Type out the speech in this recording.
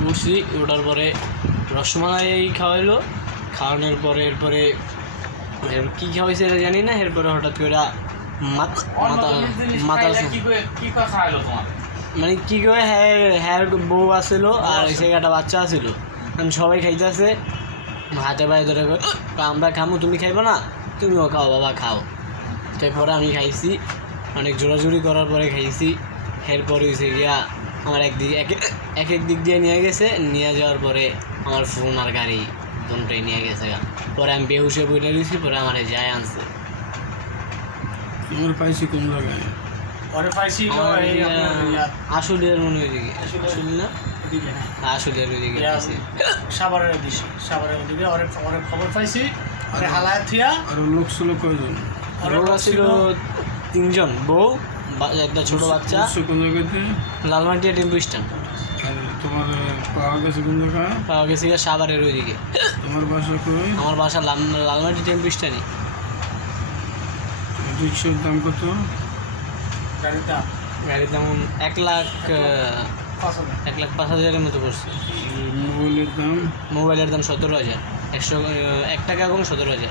উঠছি ওঠার পরে রসমালাই খাওয়াইলো। খাওয়ানোর পরে এরপরে এর কি খাওয়াইছে এটা জানি না এরপরে হঠাৎ করে মাথা মানে কি করে হ্যাঁ হ্যাঁ বউ আসছিল আর সে একটা বাচ্চা আসছিল আমি সবাই খাইতেছে। হাতে পায়ে ধরে আমরা খামো তুমি খাইবো না? তুমিও খাও বাবা খাও। তারপরে আমি খাইছি। অনেক জোরাজুরি করার পরে খাইছি। এরপরে হয়েছে গিয়া আমার একদিক এক এক এক দিক দিয়ে নিয়ে গেছে। নিয়ে যাওয়ার পরে আমার ফোন আর গাড়ি দুটোই নিয়ে গেছে। পরে আমি বেহুশে বইটা দিয়েছি পরে আমার যায় আনছে। আমার পাইছি কোন জায়গায়? পরে পাইছি আমার এই আপনার আসলের মনে হয় দিকে আসলে- আসলে না। আসলের ওইদিকে অনেক অনেক খবর পাইছি আরে হালায় থিয়া। আর লোক ছিল কয়জন? অনেক রোগা লোক ছিল তিনজন। বউ বা- একটা ছোট বাচ্চা। উৎস কোন জায়গাতে? Lalmatia tempo stand. তোমার পাওয়া গেছে কোন জায়গায়? পাওয়া গেছে গিয়ে সাভারের ওইদিকে। তোমার বাসা কই? আমার বাসা লাল- লালমাটি টেম্পু স্ট্যান্ডই। রিক্সার দাম কত? গাড়ির দাম? গাড়ির দাম এক লাখ। এক লাখ পাঁচ হাজারের মতো পড়ছে। মোবাইলের দাম? মোবাইলের দাম সতেরো হাজার। একশো এক টাকা এবং সতেরো হাজার।